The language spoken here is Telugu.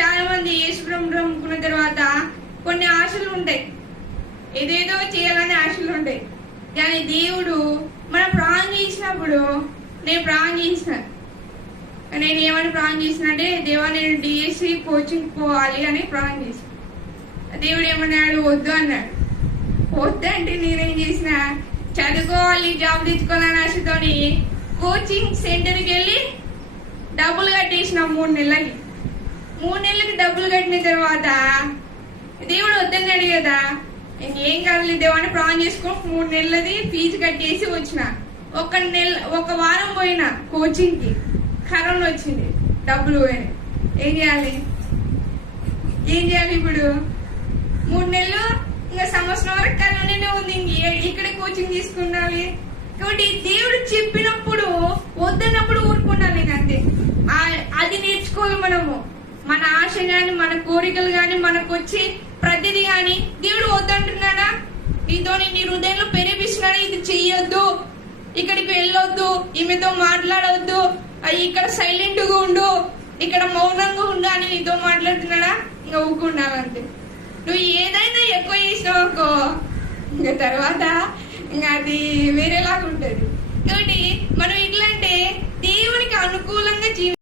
చాలా మంది యేసుప్రభుని నమ్ముకున్న తర్వాత కొన్ని ఆశలు ఉంటాయి, ఏదేదో చేయాలనే ఆశలు ఉంటాయి. కానీ దేవుడు మనం ప్రాణం చేసినప్పుడు, నేను ప్రాణం చేసిన, నేను ఏమని ప్రాణం చేసిన అంటే, దేవా నేను డిఎస్సి కోచింగ్ పోవాలి అని ప్రాణం చేసిన. దేవుడు ఏమన్నాడు? వద్దు అన్నాడు. వద్దు అంటే నేనేం చేసిన, చదువుకోవాలి, జాబ్ తెచ్చుకోవాలని ఆశతోని కోచింగ్ సెంటర్కి వెళ్ళి డబ్బులు కట్టేసిన 3 నెలలకి. 3 నెలలకి డబ్బులు కట్టిన తర్వాత దేవుడు వద్దన్నాడు కదా, ఇంకేం కావాలి దేవా అని ప్రాణం చేసుకొని 3 నెలలది ఫీజు కట్టేసి వచ్చిన. ఒక వారం పోయిన కోచింగ్ కి, కరోనా వచ్చింది, డబ్బులు పోయినాయి. ఏం చేయాలి ఇప్పుడు? 3 నెలలు ఇంకా సంవత్సరం వరకు కరోనానే ఉంది, ఇక్కడ కోచింగ్ తీసుకున్నావి. కాబట్టి దేవుడు చెప్పినప్పుడు వద్దన్నప్పుడు ఊరుకున్నాను నేను, అంతే. అది నేర్చుకోవాలి మనము. మన ఆశ గాని, మన కోరికలు గాని, మనకు వచ్చి ప్రతిదీ గాని దేవుడు వద్దంటున్నాడా? నీతో నీ హృదయంలో ప్రేరేపిస్తున్నాడా? ఇది చెయ్యొద్దు, ఇక్కడికి వెళ్ళొద్దు, ఈమెతో మాట్లాడవద్దు, ఇక్కడ సైలెంట్ గా ఉండు, ఇక్కడ మౌనంగా ఉండు అని నీతో మాట్లాడుతున్నాడా? ఇంకా ఊరుకున్నావంతే. నువ్వు ఏదైనా ఎక్కువ చేసినావనుకో, ఇంకా తర్వాత ఇంకా అది వేరేలాగా ఉంటది. కాబట్టి మనం ఎట్లా అంటే దేవునికి అనుకూలంగా